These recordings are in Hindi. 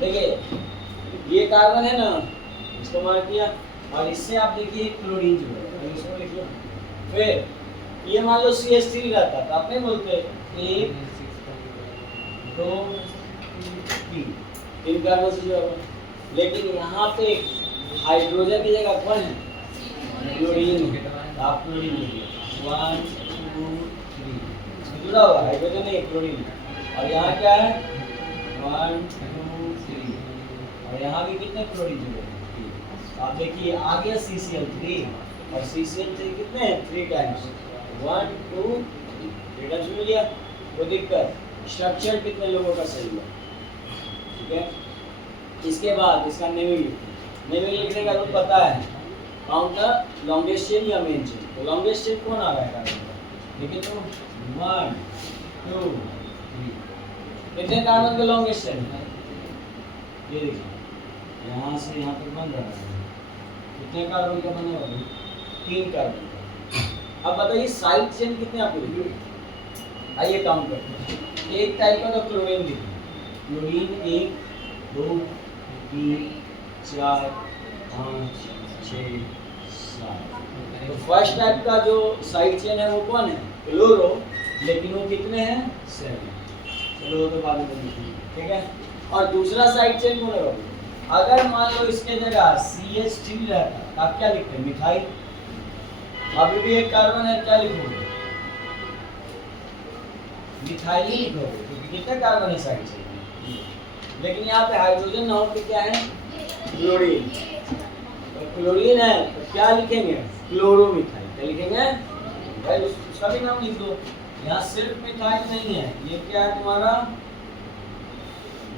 देखिए ये कार्बन है ना, इसको मार्क किया, और इससे आप देखिए क्लोरीन जो है, और इसको लिख लो। फिर ये मान लो CH3 रहता तो आप नहीं बोलते 1 2 3 कार्बन से जो है, लेकिन यहाँ पे हाइड्रोजन की जगह कौन है? क्लोरीन। आप क्लोरीन लिखिए 1 2 3 जुड़ा हुआ हाइड्रोजन नहीं क्लोरीन। और यहाँ क्या है 1 2 3, और यहाँ भी कितने क्लोरीन जुड़े हैं? आप देखिए आ गया CCl3, और CCl3 कितने हैं? 3 टाइम्स 1 2 3 टाइम्स मिल गया। कोई दिक्कत? स्ट्रक्चर कितने लोगों का सही है? ठीक है। इसके बाद इसका नेमिंग लिखने का रूल पता है, काउंट द लॉन्गेस्ट चेन या मेन चेन। तो लॉन्गेस्ट चेन कौन आ रहा है? देखिए तो 1 2 3 कितने कार्बन का लॉन्गेस्ट चेन है? ये देखिए यहाँ से यहाँ तक बन रहा है, कितने कार्बन का बना हुआ है? 3 कार्बन का। अब बताइए साइड चेन कितने आपको दिखे? आइए काउंट करते हैं। एक टाइप का तो क्लोरीन दिखे, क्लोरीन 1 2 3 4 5 6 7। तो फर्स्ट टाइप का जो साइड चेन है वो कौन है? क्लोरो, लेकिन वो कितने हैं? 7। चलो तो बाद में लिखेंगे, ठीक है। और दूसरा साइड चेन कौन है? अगर मान लो इसके जगह CH3 रहता तो आप क्या लिखते हैं? मिथाइल। अभी भी एक कार्बन है, क्या लिखोगे? मिथाइल ही लिखोगे, क्योंकि कितने कार्बन है साइड चेन में। लेकिन यहाँ पे हाइड्रोजन ना हो तो क्या है? क्लोरीन। तो क्लोरीन है तो क्या लिखेंगे? क्लोरोमिथाइल। क्या लिखेंगे भाई? उसका भी नाम लिख दो। यहाँ सिर्फ मिथाइल नहीं है, ये क्या है तुम्हारा?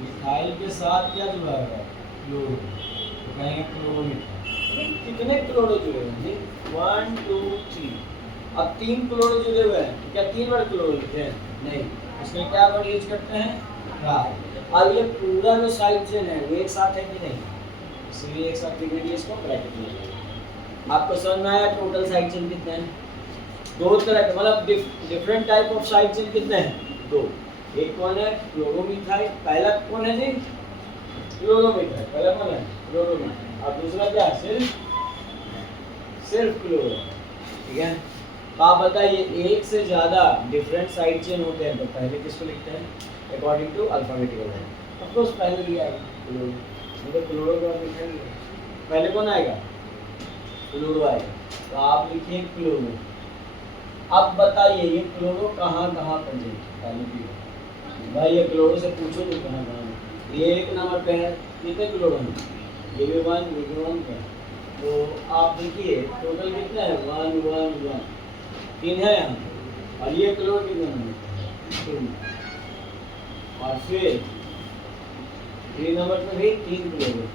मिथाइल के साथ क्या जुड़ा है? क्लोरो। तो कहेंगे क्लोरोमिथाइल। कितने क्लोरो जुड़े हैं? 1 2 3। अब 3 क्लोरो जुड़े हुए हैं तो क्या 3 बार क्लोरो लिखते हैं? नहीं, उसमें क्या वर्ड यूज करते हैं? ट्राई। और ये पूरा जो साइड चेन है वो एक साथ है कि नहीं? इसलिए एक साथ लिखने के लिए इसको ब्रैकेट में लगाएंगे। आपको समझ में आया टोटल साइड चेन कितने हैं? 2 तरह के, मतलब different type of side chain कितने हैं? 2। एक कौन है? क्लोरोमिथाइल। पहला कौन है जी? क्लोरोमिथाइल। पहला कौन है? क्लोरोमिथाइल। और दूसरा क्या है? सिर्फ क्लोरो। ठीक है। तो आप बताइए एक से ज्यादा डिफरेंट साइड चेन होते हैं तो पहले किसको लिखते हैं? According to alphabetical order. Of course पहले भी आएगा क्लोरो, मतलब क्लोरो का लिखेंगे पहले कौन आएगा? क्लोरो आएगा। तो आप लिखिए क्लोरो। अब बताइए ये क्लोरो कहाँ कहाँ पर जाएगी? भाई ये क्लोरो से पूछो तो कहाँ कहाँ? ये 1 नंबर पे है, कितने क्लोरो हैं? ये भी 1, ये भी 1 है। तो आप देखिए टोटल कितने हैं? 1 1 1 3 है यहाँ। और ये क्लोरो कितने हैं? 2। और फिर 3 नंबर पे भी 3 क्लोरो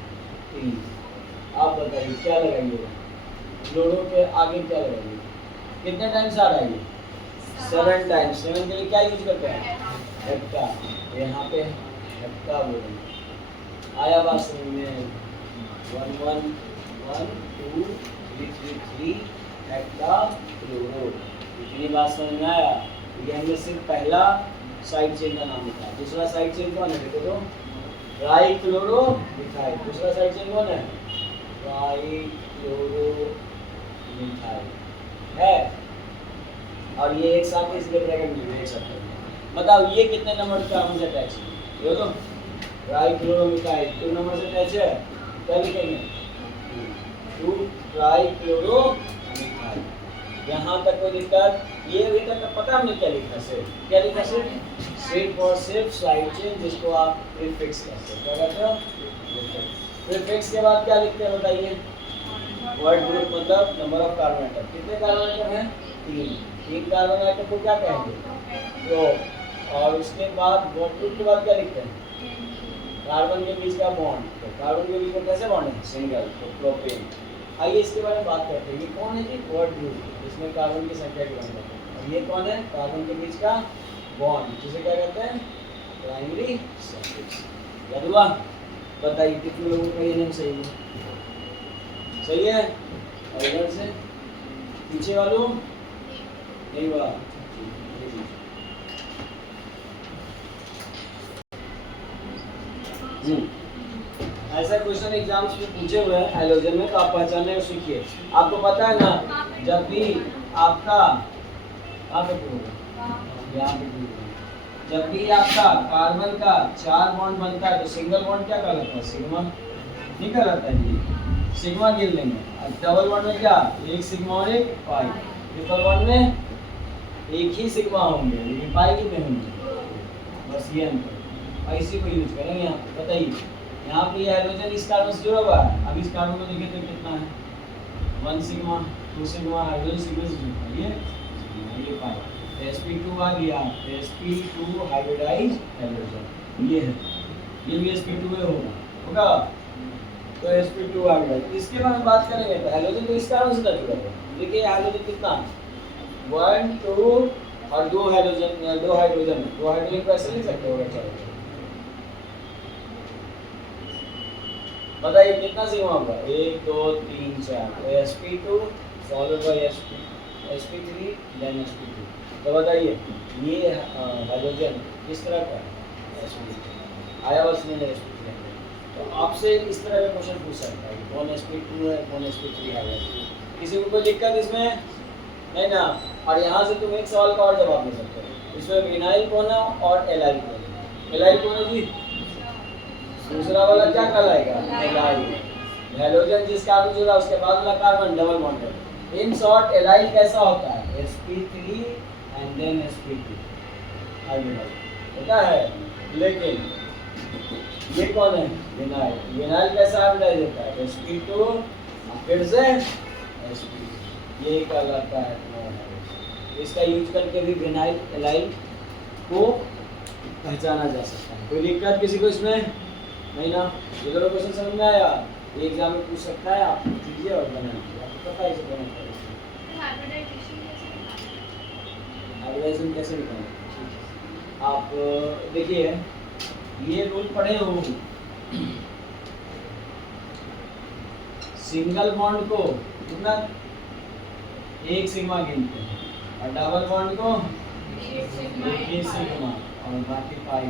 3। आप बताइए क्या लगाइएगा? क्लोरो के आगे क्या लगाइए? कितने टाइम्स आ रहा है ये? 7 टाइम्स। 7 के लिए क्या यूज करते हैं? हेप्टा। यहाँ पे हेप्टा बोलेंगे। आया बात समझ में? 1 1 1 2 3 3 3 हेप्टा क्लोरो। इतनी बात समझ में आया? ये हमने सिर्फ पहला साइड चेन का नाम लिखा। दूसरा साइड चेन कौन है? देखो तो ट्राई क्लोरो मिथाइल। दूसरा साइड चेन कौन है? ट्राई क्लोरो मिथाइल है। और ये एक साथ इसलिए ब्रैकेट में एक साथ। बताओ ये कितने नंबर का हमसे अटैच है? ये तो ट्राई क्लोरो मिथाइल 2 नंबर से अटैच है। क्या लिखेंगे? 2 ट्राई क्लोरो मिथाइल। यहाँ तक कोई दिक्कत? ये अभी तक पता हमने क्या लिखा? सिर्फ क्या लिखा? सिर्फ और सिर्फ साइड चेन, जिसको आप प्रीफिक्स कहते हैं। क्या कहते हो? प्रीफिक्स के बाद क्या लिखते हैं बताइए? वर्ड ग्रुप मतलब नंबर ऑफ कार्बन आइटम। कितने कार्बन आइटम हैं? 3 कार्बन आइटम को क्या कहेंगे? तो और उसके बाद वर्ड ग्रुप के बाद क्या लिखते हैं? कार्बन के बीच का बॉन्ड। तो कार्बन के बीच में कैसे बॉन्ड है? सिंगल, तो प्रोपेन। आइए इसके बारे में बात करते हैं। ये कौन है जी? वर्ड ग्रुप, जिसमें कार्बन की संख्या की बात करते हैं। और ये कौन है? कार्बन के बीच का बॉन्ड, जिसे क्या कहते हैं? Primary suffix. याद हुआ? बताइए कितने लोगों का ये नेम सही है? सही है? और इधर से पीछे वालों नहीं हुआ? ऐसा क्वेश्चन एग्जाम्स में पूछे हुए हैं हैलोजन में, तो आप पहचानने को सीखिए। आपको पता है ना, जब भी आपका यहाँ पे जब भी आपका कार्बन का 4 बॉन्ड बनता है तो सिंगल बॉन्ड क्या कहलाता है? सिग्मा नहीं कहलाता है जी, सिग्मा गिन लेंगे। और डबल बॉन्ड में क्या? एक सिग्मा और एक पाई। ट्रिपल बॉन्ड में एक ही सिग्मा होंगे लेकिन पाई कितने होंगे? बस ये अंतर, इसी को यूज करेंगे यहाँ पे। बताइए, यहाँ पे ये हाइड्रोजन इस कार्बन से जुड़ा हुआ है। अब इस कार्बन को देखें तो कितना है? 1 सिग्मा, 2 सिग्मा, हाइड्रोजन सिग्मा से जुड़ा है ये पाई। sp2 आ गया, sp2 हाइब्रिडाइज हाइड्रोजन ये है, ये भी sp2 होगा। तो sp2 आ गया। इसके बाद हम बात करेंगे तो हाइड्रोजन तो इस कार्बन से जुड़ा है। देखिए हाइड्रोजन कितना है? 1 2 और 2 हाइड्रोजन कैसे लिख सकते हो? चलो बताइए कितना सिग्मा होगा? 1 2 3 4। तो sp2 followed by sp3 then sp2। तो बताइए ये हाइड्रोजन किस तरह का है? sp3 आया बस मैंने sp3। तो आपसे इस तरह का क्वेश्चन पूछ सकता है कौन sp2 है कौन sp3 है। किसी को कोई दिक्कत इसमें नहीं ना? और यहाँ से तुम एक सवाल का और जवाब दे सकते हो। इसमें विनाइल कौन है और एलाइल कौन है? एलाइल कौन है जी? दूसरा वाला क्या कहलाएगा? एलाइल। हैलोजन जिस कार्बन जुड़ा उसके बाद वाला कार्बन डबल बॉन्ड है। इन शॉर्ट एलाइल कैसा होता है? sp3 and then sp2 hybridise होता है। लेकिन ये कौन है? विनाइल। विनाइल कैसा हाइब्रिडाइज होता है? sp2 और फिर से sp2। ये कहलाता है नॉन। इसका यूज करके भी विनाइल एलाइल को पहचाना जा सकता है। कोई दिक्कत किसी को इसमें नहीं ना? ये दोनों क्वेश्चन समझ में आया? ये एग्जाम में पूछ सकता है, आप कीजिए और बना लीजिए। आपको पता है इसे बनाना है। हाइब्रिडाइजेशन कैसे निकालें? आप देखिए ये रूल पढ़े हो, सिंगल बॉन्ड को कितना? 1 सिग्मा गिनते हैं और डबल बॉन्ड को 1 सिग्मा और बाकी पाई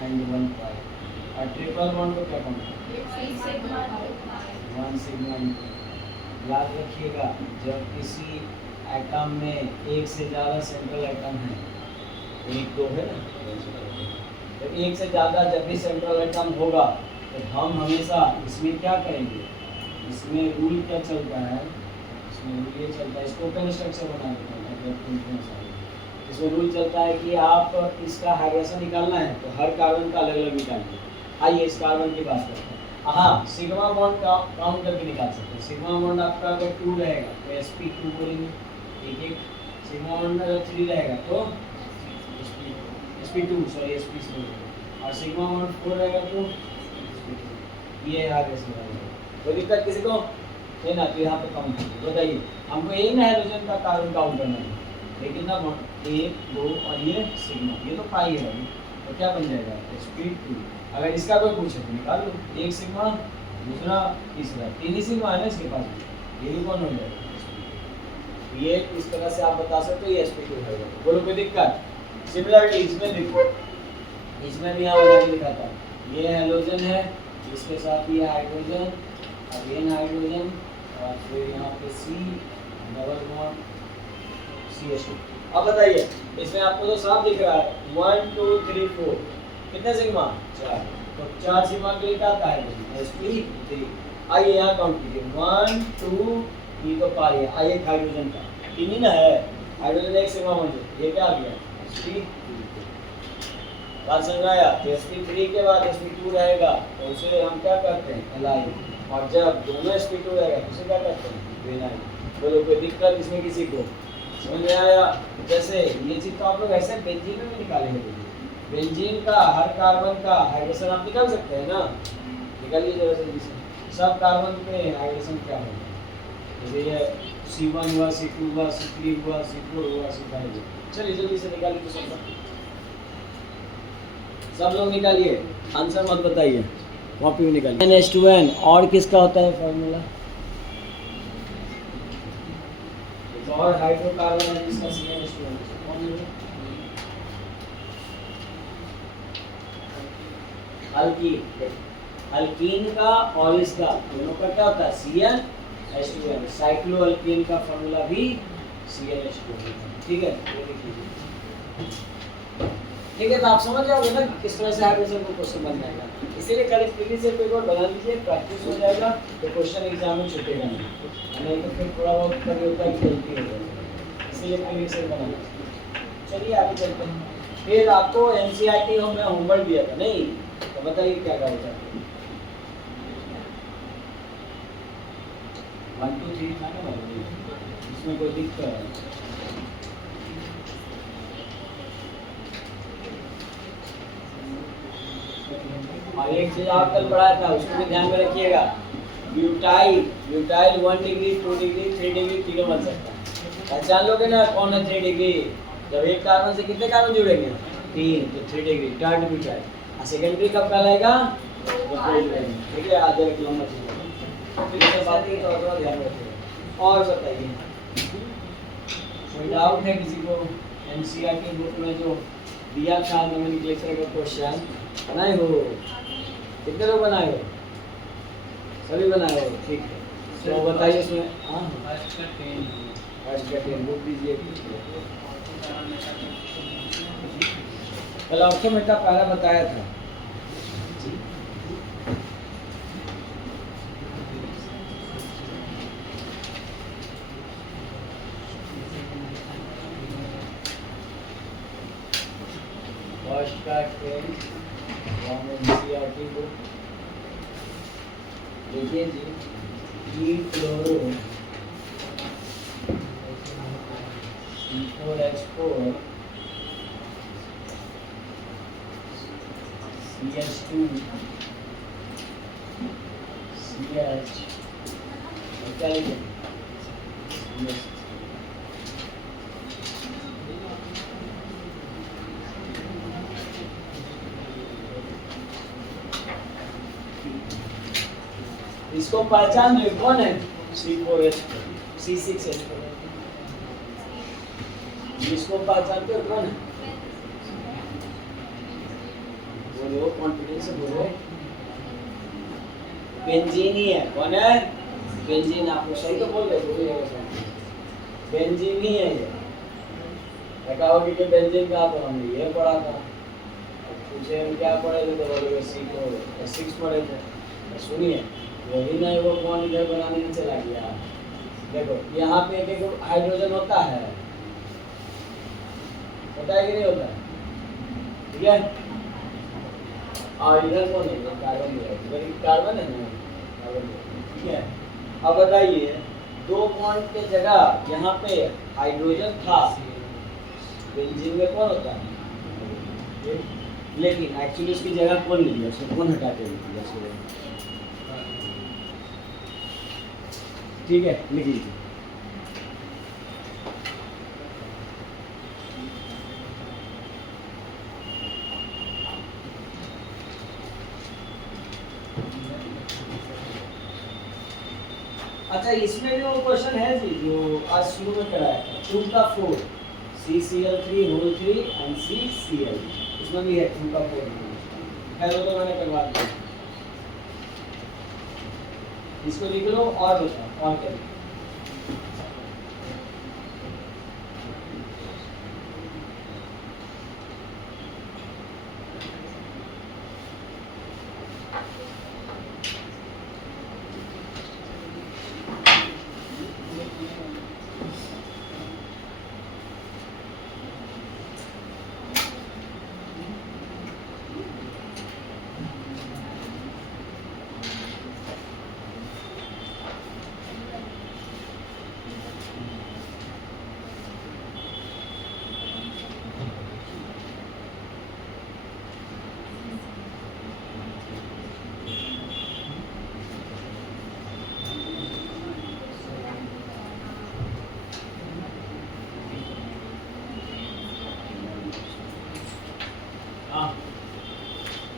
एंड 1 पाई। और ट्रिपल बॉन्ड को क्या कहते हैं? 1 सिग्मा। याद रखिएगा, जब किसी एटम में एक से ज़्यादा सेंट्रल एटम है, 1 2 है ना, तो एक से ज़्यादा जब भी सेंट्रल एटम होगा तो हम हमेशा इसमें क्या करेंगे? इसमें रूल क्या चलता है? इसमें रूल ये चलता है, इसको ओपन स्ट्रक्चर बना देते हैं। इसमें रूल चलता है कि आप इसका हाइड्रोजन निकालना है तो हर कार्बन का अलग अलग निकालिए। आइए इस कार्बन की बात करते हैं। हाँ, सिग्मा बॉन्ड का काउंट करके निकाल सकते हैं। सिग्मा बॉन्ड आपका अगर 2 रहेगा तो sp2 बोलेंगे, एक सिग्मा बॉन्ड अगर 3 रहेगा तो sp2 sp3, और सिग्मा बॉन्ड 4 रहेगा तो ये हाइड्रोजन। कोई दिक्कत किसी को नहीं ना? तो यहाँ पे काउंट कीजिए। बताइए हमको एक हाइड्रोजन का कार्बन काउंट करना है, लेकिन ना 1 2 और ये सिग्मा, ये तो पाई है, तो क्या बन जाएगा? sp2। अगर इसका कोई पूछे तो निकाल लो, 1 सिग्मा, दूसरा, तीसरा, 3 ही सिग्मा है ना इसके पास, ये भी कौन हो जाएगा? ये इस तरह से आप बता सकते हो ये sp2 है। बोलो कोई दिक्कत? सिमिलरली इसमें देखो, इसमें भी यहाँ बना के दिखाता हूँ। ये हैलोजन है, इसके साथ ये हाइड्रोजन, अगेन हाइड्रोजन, और फिर यहाँ पे C डबल बॉन्ड CH2। अब बताइए इसमें आपको तो साफ दिख रहा है 1 2 3 4 कितने सिग्मा? 4। तो 4 सिग्मा के लिए क्या आता है? sp3। आइए यहाँ काउंट कीजिए, 1 2 ये तो पाई है। आइए हाइड्रोजन का 3 ही ना है, हाइड्रोजन 1 सिग्मा बन, ये क्या आ गया? sp3। बात समझ में आया? तो sp3 के बाद sp2 रहेगा तो उसे हम क्या करते हैं? एलाइल। और जब दोनों sp2 रहेगा तो उसे क्या करते हैं? विनाइल। बोलो कोई दिक्कत इसमें किसी को? समझ में आया? जैसे ये चीज तो आप लोग ऐसे बेंजीन में भी निकालेंगे। बेंजीन का हर कार्बन का हाइड्रोजन आप निकाल सकते हैं ना? निकालिए जरा जल्दी से। सब कार्बन पे हाइड्रोजन क्या होगा? जैसे ये C1 हुआ, C2 हुआ, C3 हुआ, C4 हुआ, C5 हुआ। चलिए जल्दी से निकालिए तो सब लोग निकालिए, आंसर मत बताइए, कॉपी में निकालिए। NH2N और किसका होता है फॉर्मूला? और हाइड्रोकार्बन है जिसका CH2 कौन है? अल्कीन, अल्कीन का और इसका दोनों का क्या होता है CnH2n। साइक्लोअल्कीन का फॉर्मूला भी CnH2 ठीक है। ये लिख लीजिए ठीक है। तो आप समझ जाओगे ना किस तरह से हाइड्रोजन को क्वेश्चन बन जाएगा। इसीलिए कल स्पीडी से पेपर बना लीजिए, प्रैक्टिस हो जाएगा तो क्वेश्चन एग्जाम में छूटेगा नहीं तो फिर थोड़ा बहुत कभी होता है गलती हो जाएगी, इसीलिए पहले से बना लीजिए। चलिए आगे चलते हैं। फिर आपको एनसीईआरटी में होमवर्क दिया था नहीं, तो बताइए क्या करेगा। 1 2 3 था ना, इसमें कोई दिक्कत है? और एक चीज आप कल पढ़ाया था उसको भी ध्यान में रखिएगा। ब्यूटाइल 1 डिग्री 2 डिग्री 3 डिग्री तीनों बन सकता है। पहचान लोगे ना कौन है 3 डिग्री। जब एक कार्बन से कितने कार्बन जुड़ेंगे 3, तो 3 डिग्री थर्ड ब्यूटाइल। और सेकेंडरी कब कहलाएगा ठीक है। आधे एक लंबा चीज बात है तो थोड़ा ध्यान रखिएगा। और बताइए कोई डाउट है किसी को? एनसीईआरटी बुक में जो दिया था नोमेनक्लेचर का क्वेश्चन बनाए हो? कितने लोग बनाए हो? सभी बनाए हो ठीक है। तो बताइए इसमें फर्स्ट का 10 बुक दीजिए। कल ऑर्थोमेटा पहला बताया था फर्स्ट का 10 एनसीईआरटी बुक देखिए जी। क्लोरो C4H4 CH2 CH क्या लिखें इसको पहचान दो कौन है C4H4 C6H4 इसको पहचानते हो कौन है? बोलो कॉन्फिडेंस से बोलो। बेंजीन ही है। कौन है? बेंजीन। आपको सही तो बोल रहे बोलिएगा। बेंजीन ही है ये। देखा होगी कि बेंजीन का तो हमने ये पढ़ा था। पूछे हम क्या पढ़े थे तो बोलोगे C4H6 पढ़े थे। सुनिए वही नहीं वो कौन इधर बनाने में चला गया। देखो यहाँ पे एक हाइड्रोजन होता है कि नहीं होता है ठीक है। और इधर कौन है? कार्बन है। इधर कार्बन है ना कार्बन ठीक है। अब बताइए 2 बॉन्ड के जगह यहाँ पे हाइड्रोजन था, बेंजीन में कौन होता है? लेकिन एक्चुअली उसकी जगह कौन ले लिया? उसको कौन हटा के लिख दिया? ठीक है लिख लीजिए। अच्छा इसमें भी वो क्वेश्चन है जी जो आज शुरू में कराया था 2 का 4 CCl3 होल 3 एंड CCl। इसमें भी है 2 का 4। पहले तो मैंने करवा दिया। इसको लिख लो और बताओ और क्या।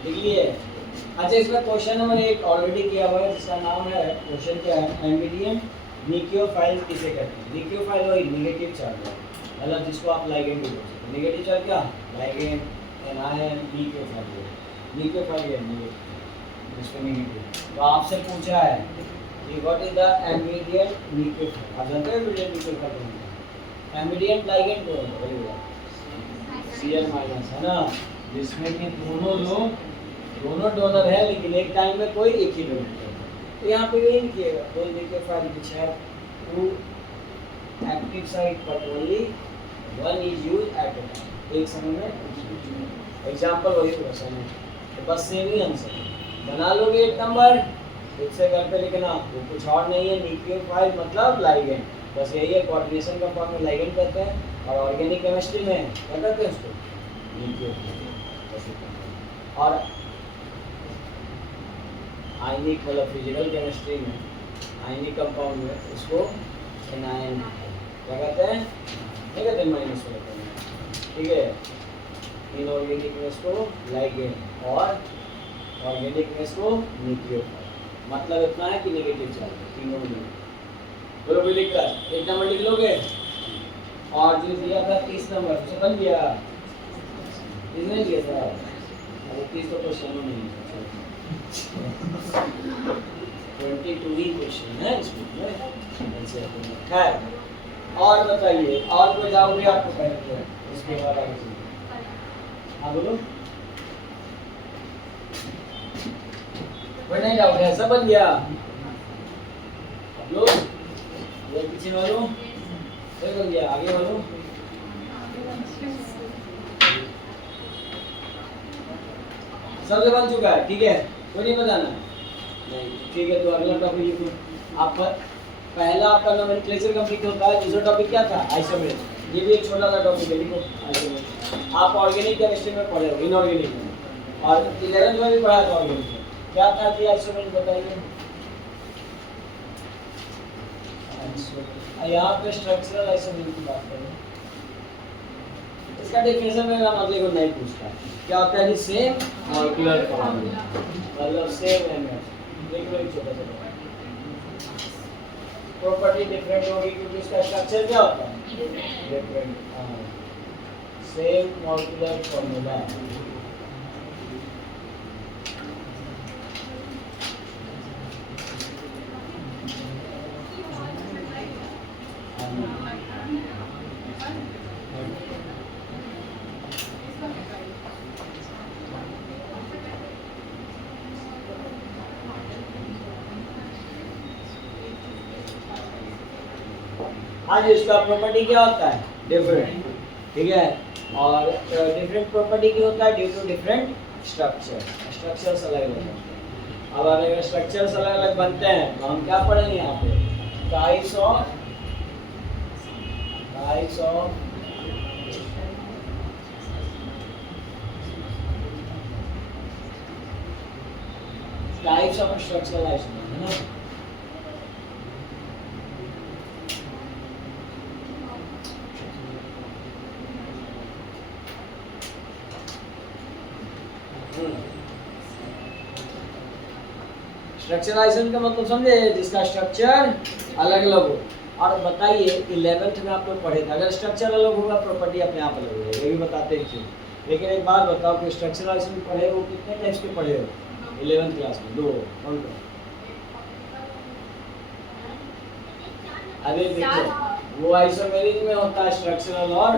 देखिए अच्छा इसमें क्वेश्चन नंबर 1 ऑलरेडी किया हुआ है जिसका नाम है क्वेश्चन क्या है एम्बिडियम न्यूक्लियोफाइल किसे कहते हैं? न्यूक्लियोफाइल वही नेगेटिव चार्ज है मतलब जिसको आप लाइगेंड भी बोल सकते हैं। नेगेटिव चार्ज क्या? Ligand anion nucleophile. लिक्विफाई है जिसमें नेगेटिव। तो आपसे पूछा है कि what is the immediate liquefy. आप जानते हैं इमीडिएट लिक्विफाई इमीडिएट लाइगेंड कौन है? Cl- है ना, जिसमें कि दोनों डोनर है लेकिन एक टाइम में कोई एक ही डोनर है। तो यहाँ पे ये लिखिएगा दो liquefy which have two active site but only one is used at a time. एक समय में एग्जांपल वही होगा समय। तो बस सेम ही आंसर बना लोगे एक नंबर। इससे घर पे लिखना वो कुछ और नहीं है, न्यूक्लियोफाइल मतलब लाइगेंड, बस यही है। कोऑर्डिनेशन कंपाउंड में लाइगेंड कहते हैं और ऑर्गेनिक केमिस्ट्री में क्या कहते हैं उसको? न्यूक्लियोफाइल। और आयनिक मतलब फिजिकल केमिस्ट्री में आयनिक कंपाउंड में उसको एनायन क्या कहते हैं? नहीं कहते माइनस में कहते हैं, ठीक है। इनऑर्गेनिक में इसको लाइगेंड और ऑर्गेनिक में इसको न्यूक्लियोफाइल। मतलब इतना है कि नेगेटिव चार्ज तीनों में। बोलो भी लिख कर एक नंबर लिख लोगे। और जो दिया था 30 नंबर उसे बन गया, इसने दिया था। अरे 30 तो क्वेश्चन नहीं है, 22 ही क्वेश्चन है इसमें। खैर और बताइए, और कोई डाउट है आपको पहले इसके बाद आगे चलिए। हाँ बोलो, कोई नहीं डाउट है? सब बन गया। अब लोग ये पीछे वालों सब बन गया, आगे वालों सब बन चुका है, ठीक है। कोई नहीं बताना नहीं, ठीक है। तो अगला टॉपिक लिखो। आपका पहला आपका नोमेनक्लेचर कंप्लीट होता है। दूसरा टॉपिक क्या था? आइसोमेर। ये भी एक छोटा सा टॉपिक है, लिखो आइसोमेर। आप ऑर्गेनिक केमिस्ट्री में पढ़े हो, इनऑर्गेनिक में, और 11th में भी पढ़ा था ऑर्गेनिक में। क्या था कि आइसोमेर बताइए। यहाँ पे स्ट्रक्चरल आइसोमेर की बात करें, इसका डेफिनेशन में हम अगले को नहीं पूछता। क्या होता है? सेम मॉलिक्यूलर फॉर्मूला, मतलब सेम एमएफ। एक मिनट छोटा सा प्रॉपर्टी डिफरेंट होगी क्योंकि इसका स्ट्रक्चर क्या होता है? डिफरेंट। Same molecular formula. आज इसका प्रॉपर्टी क्या होता है? डिफरेंट, ठीक है। और डिफरेंट प्रॉपर्टी क्या होता है? Due to different structure. Structures अलग अलग होते हैं। अब अगर स्ट्रक्चर्स अलग अलग बनते हैं तो हम क्या पढ़ेंगे यहाँ पे? टाइप्स ऑफ स्ट्रक्चरल आइसोमर, है ना। स्ट्रक्चराइजेशन का मतलब समझे, जिसका स्ट्रक्चर अलग अलग हो। और बताइए 11th में आप लोग पढ़े थे, अगर स्ट्रक्चर अलग होगा प्रॉपर्टी अपने आप अलग होगी, ये भी बताते हैं क्यों। लेकिन एक बात बताओ कि स्ट्रक्चराइजेशन पढ़े हो कितने टाइप्स के पढ़े हो 11th क्लास में? 2। कौन कौन? अरे देखो वो आइसोमेरिक में होता है स्ट्रक्चरल और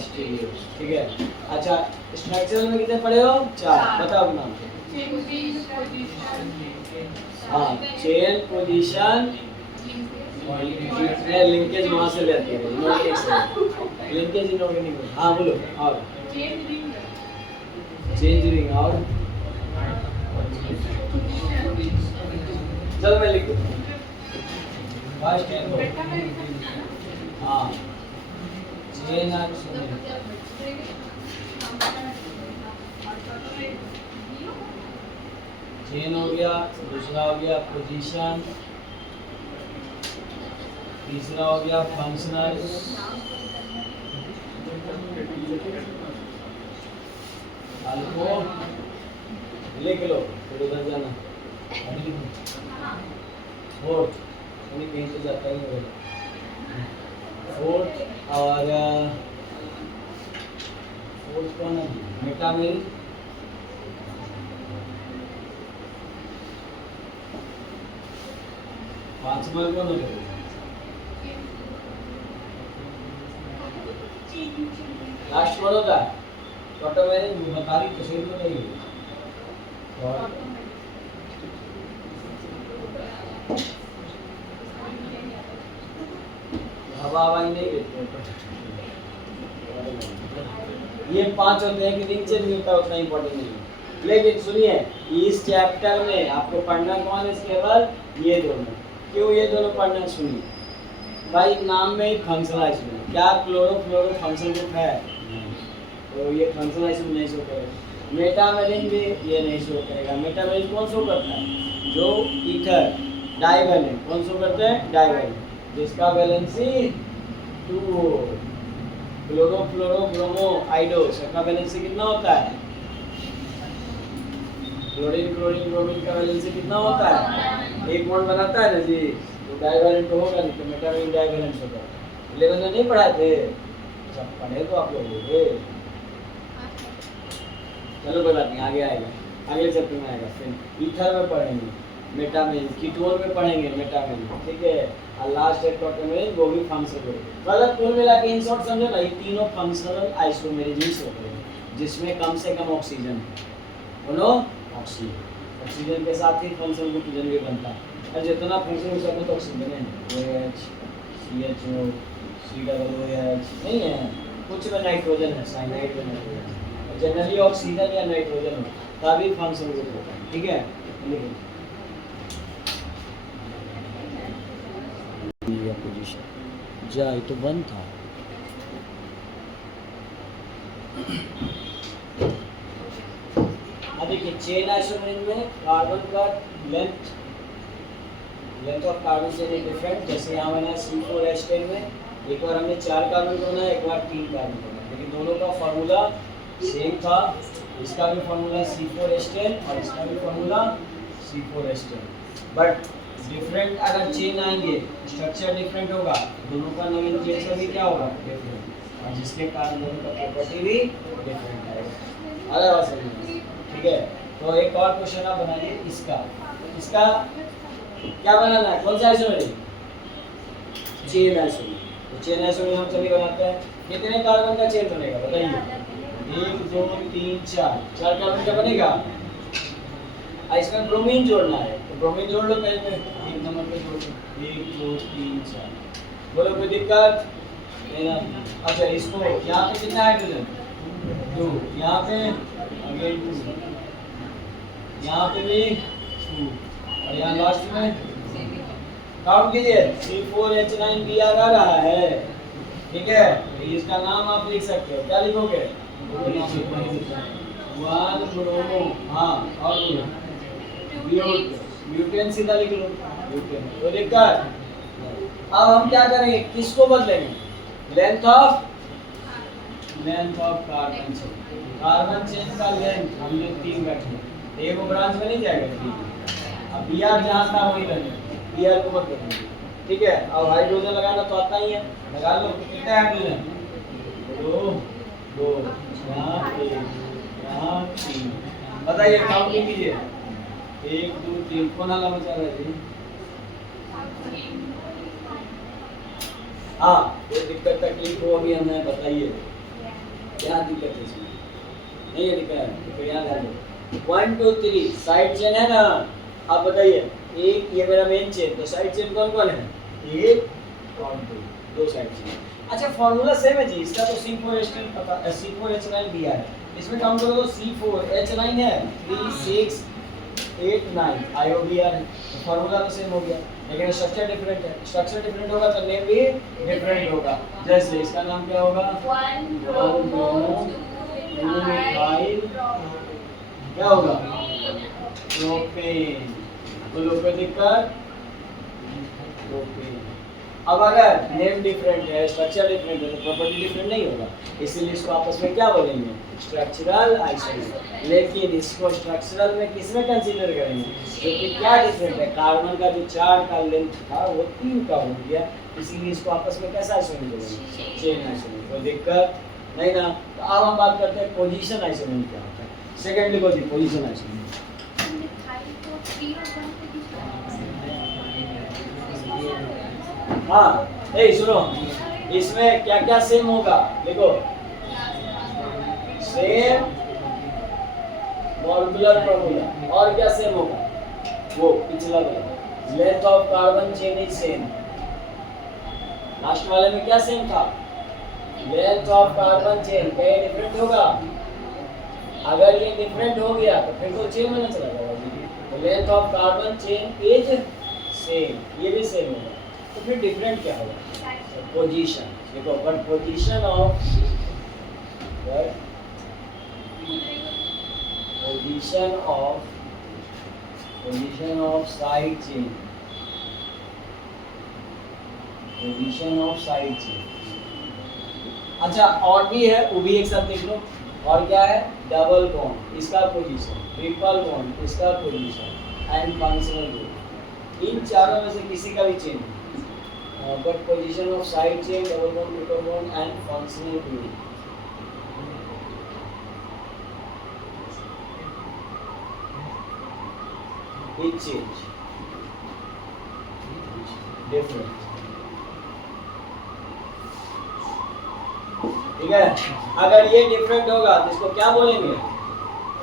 स्टीरियो, ठीक है। अच्छा स्ट्रक्चरल में कितने पढ़े हो? 4। बताओ नाम। हाँ, चेन, पोजीशन, लिंकेज वहाँ से लेते हैं, लिंकेज इनऑर्गेनिक। हाँ बोलो। और चेंज रिंग और चलो मैं लिख दूँ। फर्स्ट है हाँ चेन चेन हो गया, दूसरा हो गया पोजीशन, तीसरा हो गया फंक्शनल, अल्फो लिख लो फिर उधर जाना। फोर्थ कहीं तो जाता ही होगा। फोर्थ और फोर्थ कौन है? मेटामिल, 5 नंबर कौन होगा? लास्ट कौन होता है? ऑटोमेटिक बता रही तो सही तो नहीं है। और हवा हवाई नहीं देते। ये 5 होते हैं कि नीचे नहीं होता उतना इम्पोर्टेंट नहीं है। लेकिन सुनिए इस चैप्टर में आपको पढ़ना कौन है? केवल ये दोनों। क्यों ये दोनों पढ़ना? सुनिए भाई नाम में ही फंक्शनलाइजेशन, क्या क्लोरो फंक्शन ग्रुप है? तो ये फंक्शनलाइजेशन नहीं शो करेगा। मेटावेलेंट भी ये नहीं शो करेगा। मेटावेलेंट कौन शो करता है? जो ईथर। डाइवेलेंट कौन शो करते हैं? डाइवेलेंट, जिसका वैलेंसी 2। क्लोरो फ्लोरो ब्रोमो आइडो सबका वैलेंसी कितना होता है? क्लोरीन क्लोरीन ब्रोमीन का वैलेंसी कितना होता है? एक बॉन्ड बनाता है ना जी, तो डाइवेलेंट होगा, नहीं तो मेटावेलेंट डाइवेलेंट होगा। 11 में नहीं पढ़ाए थे? सब पढ़े तो आप लोग होंगे। चलो कोई बात नहीं, आगे आएगा, अगले चैप्टर में आएगा। फिर ईथर में पढ़ेंगे मेटामेन, कीटोन में पढ़ेंगे मेटामेन, ठीक है। और लास्ट एक टॉपिक में वो भी फंक्शनल। मतलब कुल मिला के इन शॉर्ट समझो ना, ये तीनों फंक्शनल आइसोमेरिज्म होते हैं जिसमें कम से कम ऑक्सीजन है। बोलो ऑक्सीजन के साथ ही फंक्शनल ग्रुप भी बनता है। और जितना फंक्शनल हो सकता है तो ऑक्सीजन है, OH CHO COOH नहीं है, कुछ में नाइट्रोजन है, साइनाइड में नाइट्रोजन। जनरली ऑक्सीजन या नाइट्रोजन हो तभी फंक्शनल ग्रुप होता है, ठीक है। लेकिन ये पोजीशन जाए तो बंद था। अब देखिए चेन आइसोमेरिज्म में कार्बन का length of carbon chain is different. जैसे यहाँ मैंने C4H10 में एक बार हमने 4 कार्बन को बनाया, एक बार 3 कार्बन को बनाया, लेकिन दोनों का फार्मूला सेम था। इसका भी फार्मूला C4H10 और इसका भी फार्मूला C4H10, बट डिफरेंट अगर चेन आएंगे स्ट्रक्चर डिफरेंट होगा, दोनों का नोमेनक्लेचर भी क्या होगा? डिफरेंट, और जिसके कारण दोनों का प्रॉपर्टी भी डिफरेंट आएगा। आ रहा है? ठीक है। तो एक और क्वेश्चन आप बनाइए इसका क्या बनाना है? कौन सा आइसोमेरिज्म? Chain isomerism. तो चेन आइसोमेरिज्म हम सभी बनाते हैं। कितने कार्बन का चेन बनेगा बताइए? 1 2 3 4 कार्बन का बनेगा। इसमें ब्रोमीन जोड़ना है, तो ब्रोमीन जोड़ लो कहीं पे, एक नंबर पे जोड़ लो। 1 2 3 4। बोलो कोई दिक्कत नहीं ना? अच्छा इसको यहाँ पे कितना हाइड्रोजन? 2, यहाँ पे अगेन 2, यहाँ पे भी 2, और यहाँ लास्ट में काउंट कीजिए C4H9Br आ रहा है, ठीक है। तो इसका नाम आप लिख सकते हो, क्या लिखोगे? 1 ब्रोमो, हाँ और ब्यूटेन सीधा लिख लो, ब्यूटेन। तो दिक्कत। अब हम क्या करेंगे? किसको बदलेंगे? Length of carbon chain. Carbon chain का लेंथ हम लोग 3 बैठे, एक ब्रांच में नहीं जाएगा। अब Br जहाँ था वही रहने, Br को मत बदलेंगे, ठीक है। अब हाइड्रोजन लगाना तो आता ही है, लगा लो। कितना हाइड्रोजन? 2 यहाँ 1 यहाँ 3। बताइए काउंटिंग कीजिए। 1 2 3। कौन हाला मचा रहा है? हाँ कोई दिक्कत तकलीफ हो अभी हमें बताइए, क्या दिक्कत है इसमें? नहीं है दिक्कत तो याद है। 1 2 3 साइड चेन है ना? आप बताइए। एक ये मेरा मेन चेन, तो साइड चेन कौन कौन है? 1 और 2 साइड चेन। अच्छा फॉर्मूला सेम है जी इसका, तो C4H9Br है। इसमें काउंट करो तो C4H9 है 3 6 8 9 IOBr है, तो फार्मूला तो सेम हो गया, लेकिन स्ट्रक्चर डिफरेंट है। स्ट्रक्चर डिफरेंट होगा तो नेम भी डिफरेंट होगा। जैसे इसका नाम क्या होगा? 1 2 मिथाइल क्या होगा? प्रोपेन। तो लोग का प्रोपेन। अब अगर नेम डिफरेंट है, स्ट्रक्चर डिफरेंट है, तो प्रॉपर्टी डिफरेंट नहीं होगा, इसीलिए इसको आपस में क्या बोलेंगे? Structural isomerism. लेकिन इसको स्ट्रक्चरल में किसमें कंसीडर करेंगे? क्योंकि क्या डिफरेंट है? कार्बन का जो 4 का लेंथ था वो 3 का हो गया, इसीलिए इसको आपस में कैसा आइसोमेरिज्म बोलेंगे? Chain isomerism. कोई दिक्कत नहीं ना? तो अब हम बात करते हैं पोजीशन आइसोमेरिज्म क्या होता है। सेकंड लिखो जी पोजीशन आइसोमेरिज्म। हाँ, ए सुनो, इसमें क्या क्या सेम होगा देखो, सेम मॉलिक्यूलर फॉर्मूला, और क्या सेम होगा, वो पिछला वाला, length of carbon chain is same. Last वाले में क्या सेम था, लेंथ ऑफ कार्बन चेन, क्या ये डिफरेंट होगा, अगर ये डिफरेंट हो गया तो फिर तो चेन में ना चला जाएगा, तो length of carbon chain is same, ये भी सेम होगा, तो फिर डिफरेंट क्या होगा, पोजीशन देखो, but position of position of side chain, position of side chain. अच्छा और भी है, वो भी एक साथ लिख लो, और क्या है, डबल बॉन्ड इसका पोजीशन, ट्रिपल बॉन्ड इसका पोजीशन, एंड फंक्शनल ग्रुप, इन चारों में से किसी का भी chain, but position of side chain, double bond, triple bond and functional group, it change different, ठीक है। अगर ये डिफरेंट होगा तो इसको क्या बोलेंगे,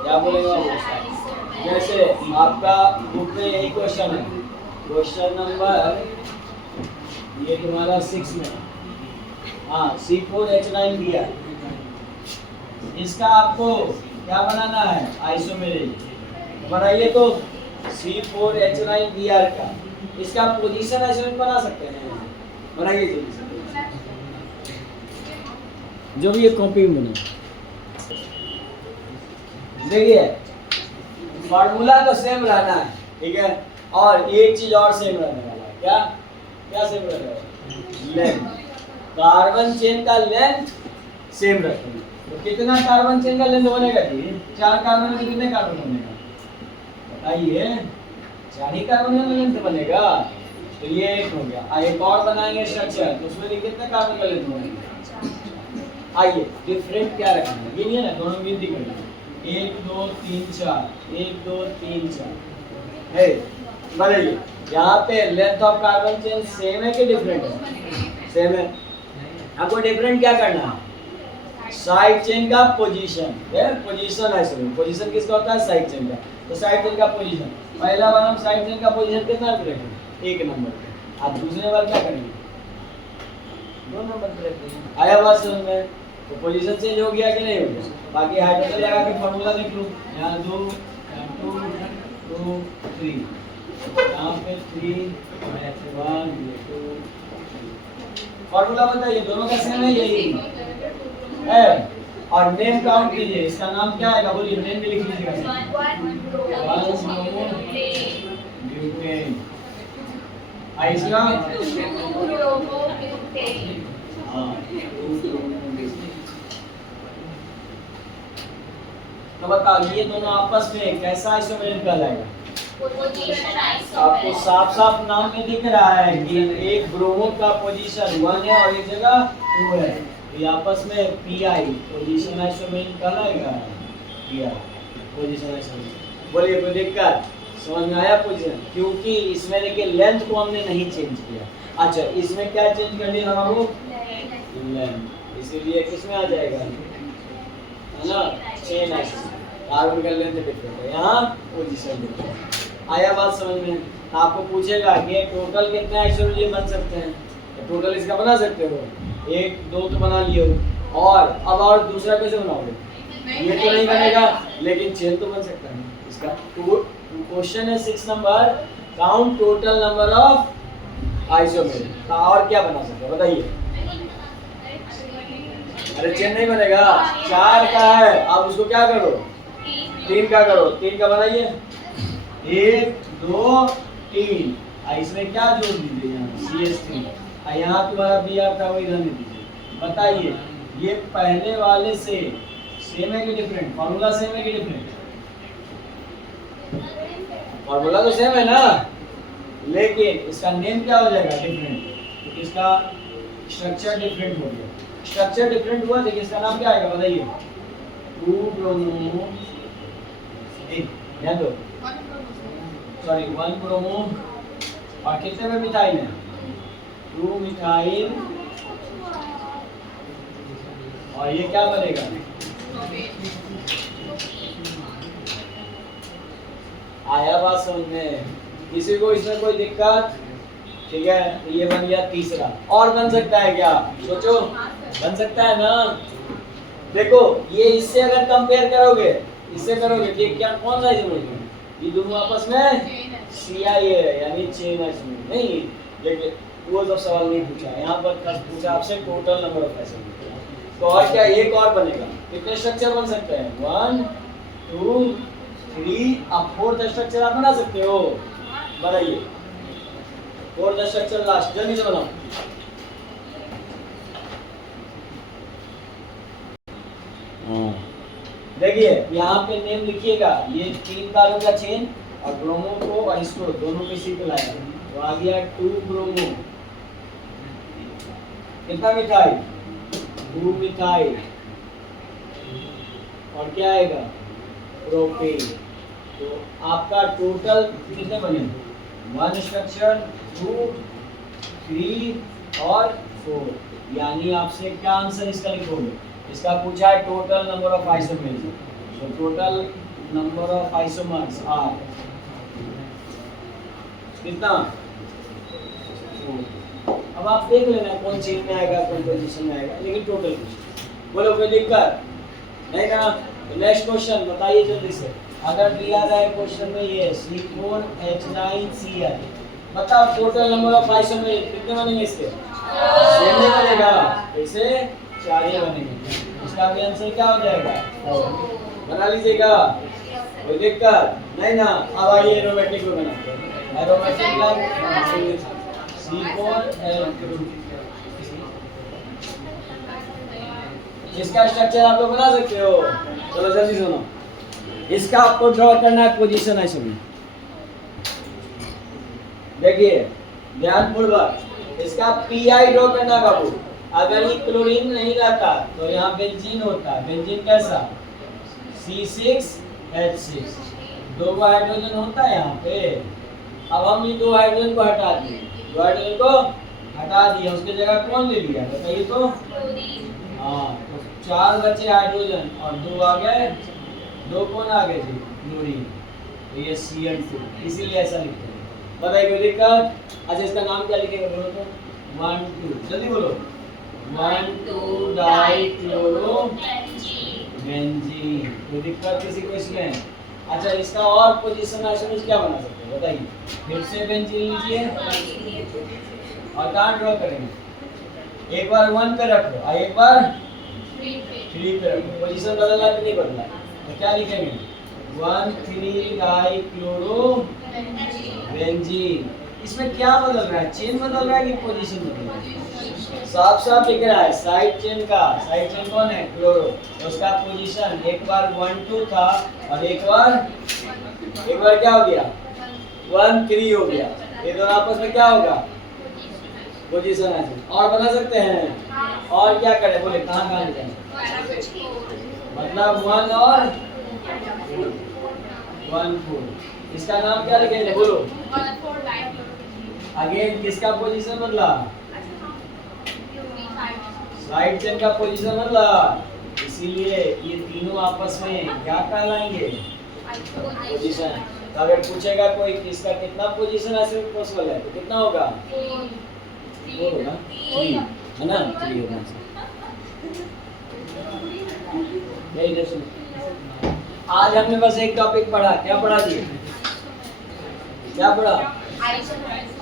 क्या बोलेंगे, जैसे आपका बुक में यही क्वेश्चन है, क्वेश्चन नंबर ये तुम्हारा 6 में, हाँ C4H9 दिया, इसका आपको क्या बनाना है, आइसोमेरिक बनाइए, तो C4H9Br का इसका पोजीशन आइसोमेरिक बना सकते हैं, बनाइए जल्दी से, जो भी ये कॉपी में बने। देखिए फार्मूला तो सेम रहना है, ठीक है, और एक चीज और सेम रहने वाला है, क्या क्या सेम रहने वाला है, लेंथ, कार्बन चेन का लेंथ सेम रखेंगे, तो कितना कार्बन चेन का लेंथ बनेगा जी, 4 कार्बन में कितने कार्बन बनेगा, बताइए, 4 ही कार्बन में लेंथ बनेगा, तो ये एक हो गया। एक और बनाएंगे स्ट्रक्चर, तो उसमें कितने कार्बन का लेंथ बनेगा, आइए डिफरेंट क्या रखना है, ये नहीं है ना, दोनों गिनती करना है, 1 2 3 4, 1 2 3 4 है, बताइए यहाँ पे length of carbon chain same है कि डिफरेंट है, सेम है, आपको डिफरेंट क्या करना है, साइड चेन का पोजीशन, पोजीशन है, सर पोजीशन किसका होता है, साइड चेन का, तो साइड चेन का पोजीशन, पहला बार हम साइड चेन का पोजीशन कितना पे रखेंगे, 1 नंबर पे, आप दूसरे बार क्या करेंगे, 2 नंबर पे रखेंगे, आया बात समझ में, तो पोजीशन चेंज हो गया कि नहीं हो गया, बाकी हाइड्रोजन लगा के फार्मूला देख लो, यहाँ 2 2 2 3, यहाँ पे 3 1 2, फार्मूला बताइए, दोनों का सेम है, यही है, और नेम काउंट कीजिए, इसका नाम क्या आएगा, बोलिए, नेम भी लिख लीजिएगा, 1 इसका तो बताओ ये दोनों आपस में कैसा आइसोमेरिक कहलाएगा, आपको साफ साफ नाम में दिख रहा है कि एक ब्रोमो का पोजीशन 1 है और एक जगह 2 है, ये आपस में पीआई पोजीशन आइसोमेरिक कहलाएगा, पीआई पोजीशन आइसोमेरिक, बोलिए कोई दिक्कत, समझ में आया पोजीशन, क्योंकि इसमें देखिए लेंथ को हमने नहीं चेंज किया, अच्छा इसमें क्या चेंज कर दिया हम लोग, लेंथ, इसीलिए किसमें आ जाएगा, है ना, चेन आइसोमेरिक, कार्बन का लेंथ डिफरेंट है, यहाँ पोजीशन डिफरेंट, आया बात समझ में। आपको पूछेगा कि टोटल कितने आइसोमेरिक बन सकते हैं, तो टोटल इसका बना सकते हो, 1 2 तो बना लिए हो, और अब और दूसरा कैसे बनाओगे, ये तो नहीं बनेगा, लेकिन चेन तो बन सकता है इसका। क्वेश्चन है 6 number, count total number of isomeric, और क्या बना सकते हो बताइए, अरे चेन नहीं बनेगा, 4 का है, आप उसको क्या करो, 3 का करो, 3 का बनाइए, 1 2 3, इसमें क्या जोड़ दीजिए, यहाँ CH3, यहाँ तुम्हारा Br था वही रहने दीजिए, बताइए ये पहले वाले से सेम है कि डिफरेंट, फार्मूला सेम है कि डिफरेंट, फार्मूला तो सेम है ना, लेकिन इसका नेम क्या हो जाएगा, डिफरेंट, क्योंकि इसका स्ट्रक्चर डिफरेंट हो गया, स्ट्रक्चर डिफरेंट हुआ, देखिए इसका नाम क्या आएगा बताइए, 2 ब्रोमो, ध्यान दो, सॉरी 1 ब्रोमो, और कितने में मिथाइल है, 2 मिथाइल, और ये क्या बनेगा? आया बात समझ में? किसी को इसमें कोई दिक्कत? ठीक है, तो ये बन गया तीसरा। और बन सकता है क्या? सोचो, बन सकता है ना? देखो, ये इससे अगर कंपेयर करोगे, इससे करोगे कि क्या कौन सा समझ? ये दोनों आपस में CI है, यानी चेन है इसमें। नहीं, देखिए वो सब सवाल नहीं पूछा, यहाँ पर पूछा आपसे टोटल नंबर ऑफ एटम। तो और क्या, एक और बनेगा। कितने स्ट्रक्चर बन सकते हैं? 1 2 3, अब फोर्थ स्ट्रक्चर आप बना सकते हो। बनाइए फोर्थ स्ट्रक्चर, लास्ट, जल्दी से बनाओ। देखिए यहाँ पे नेम लिखिएगा, ये 3 कार्बन का चेन और ब्रोमो को और इसको दोनों पे सी पे लाया, तो आ गया 2 ब्रोमो। कितना मिथाइल? 2 मिथाइल, और क्या आएगा? प्रोपेन। तो आपका टोटल कितने बने? 1 स्ट्रक्चर, 2 3 और 4, यानी आपसे क्या आंसर इसका लिखोगे? इसका पूछा है टोटल नंबर ऑफ आइसोमर्स, तो total number of isomers are कितना? 4। अब आप देख लेना कौन चेन में आएगा, कौन पोजीशन में आएगा, लेकिन टोटल बोलो, कोई दिक्कत नहीं ना? नेक्स्ट क्वेश्चन बताइए जल्दी से। अगर दिया गया क्वेश्चन में ये C4H9Cl, बताओ टोटल नंबर ऑफ आइसोमर्स कितने बनेंगे इसके? सेम नहीं बनेगा, इसे 4 ही बनेंगे। इसका भी आंसर क्या हो जाएगा? बना लीजिएगा, कोई दिक्कत नहीं ना? अब आइए एरोमेटिक को बनाते हैं। एरोमेटिक लाइक C4H, इसका स्ट्रक्चर आप लोग बना सकते हो। चलो जल्दी सुनो, इसका आपको ड्रॉ करना है पोजीशन है सभी। देखिए ध्यानपूर्वक, इसका PI ड्रॉ करना बाबू। अगर ये क्लोरीन नहीं रहता तो यहाँ बेंजीन होता। बेंजीन कैसा? C6H6, 2 हाइड्रोजन होता है यहाँ पे। अब हम ये 2 हाइड्रोजन को हटा दिए, 2 हाइड्रोजन को हटा दिया, उसके जगह कौन ले लिया बताइए तो? हाँ, तो 4 बचे हाइड्रोजन और 2 आ गए। 2 कौन आ गए जी? क्लोरीन। तो ये Cl2, इसीलिए ऐसा लिखते हैं। बताइए कोई दिक्कत? अच्छा, इसका नाम क्या लिखेगा बोलो तो? 1 2, जल्दी बोलो। 1 2 डाइक्लोरो बेंजीन। कोई दिक्कत किसी को इसमें? अच्छा, इसका और पोजीशन आइसोमर्स क्या बना सकते हैं बताइए? फिर से बेंजीन लीजिए और कहाँ ड्रॉ करेंगे? एक बार 1 पे रखो और एक बार 3 पे रखो। पोजीशन बदलना कि नहीं बदला? तो क्या लिखेंगे? 1 3 डाइक्लोरो बेंजीन। इसमें क्या बदल रहा है? चेन बदल रहा है कि पोजीशन बदल रहा है? साफ साफ दिख रहा है, साइड चेन का। साइड चेन कौन है? क्लोरो। उसका पोजीशन एक बार 1 2 था और एक बार क्या हो गया? 1 3 हो गया। ये दोनों आपस में क्या होगा? पोजीशन है। और बना सकते हैं? और क्या करें बोले? कहाँ कहाँ जाए? मतलब 1 और 1 4। इसका नाम क्या लिखेंगे बोलो? अगेन किसका पोजीशन बदला? साइड चेन का पोजीशन बदला, इसीलिए ये तीनों आपस में क्या कहलाएंगे? पोजीशन। तो अगर पूछेगा कोई कि इसका कितना पोजीशन ऐसे पॉसिबल है तो कितना होगा? 4 होगा, 3 है ना? 3 होगा। यही देखो, आज हमने बस एक टॉपिक पढ़ा। क्या पढ़ा जी? क्या पढ़ा?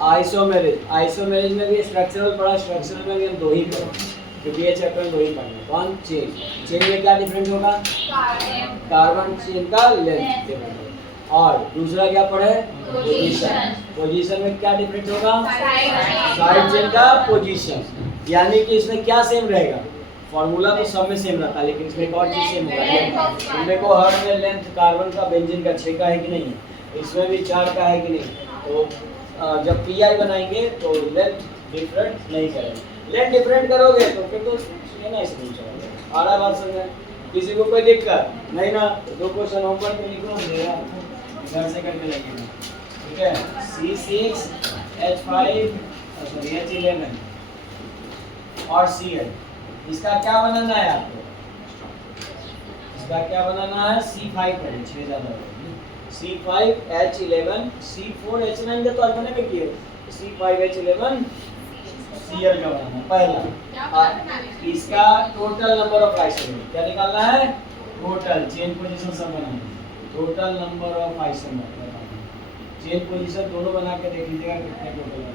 आइसोमेरिज। आइसोमेरिज में भी स्ट्रक्चरल पढ़ा, स्ट्रक्चरल में भी हम 2 ही पढ़े, क्योंकि ये चैप्टर 2 ही पढ़ना। कौन? चेन। चेन में क्या डिफरेंट होगा? कार्बन चेन का लेंथ डिफरेंट होगा। और दूसरा क्या पढ़े? पोजीशन। पोजीशन में क्या डिफरेंट होगा? साइड चेन का पोजीशन। यानी कि इसमें क्या सेम रहेगा? फॉर्मूला तो सब में सेम रहता है, लेकिन इसमें एक और चीज सेम होगा। इनमें को हर में लेंथ कार्बन का बेंजीन का 6 का है कि नहीं है, इसमें भी 4 का है कि नहीं। तो जब PI बनाएंगे तो लेंथ डिफरेंट नहीं करेंगे। लेंथ डिफरेंट करोगे तो फिर तो ये ना इसमें चलेगा। आ रहा बात समझ? किसी को कोई दिक्कत नहीं ना? तो 2 क्वेश्चन होमवर्क में लिखो, देगा घर से करके लगेगा। ठीक है? C6H5 सॉरी H11 और Cl, इसका क्या बनाना है आपको? इसका क्या बनाना है? C5 पहले 6 ज्यादा C5 H11 C4 H9 का तो आज मैंने भी किया, C5 H11 Cl का बनाना है पहला। इसका टोटल नंबर ऑफ आइसोमर क्या निकालना है? टोटल चेन पोजीशन सब बनाना है, total number of isomer chain position दोनों बना के देख लीजिएगा कितने टोटल है,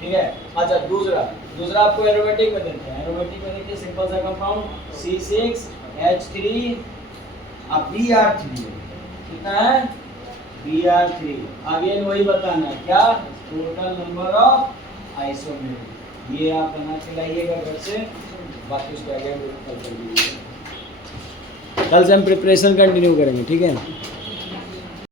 ठीक है। अच्छा दूसरा आपको एरोमेटिक में देते हैं, एरोमेटिक में देखिए सिंपल सा कंपाउंड C6H3 अब Br3 कितना है? Br3 अगेन वही बताना है क्या? टोटल नंबर ऑफ आइसोमर, ये आप बना के लाइएगा घर से, बाकी उसके आगे कल से हम प्रिपरेशन कंटिन्यू करेंगे, ठीक है।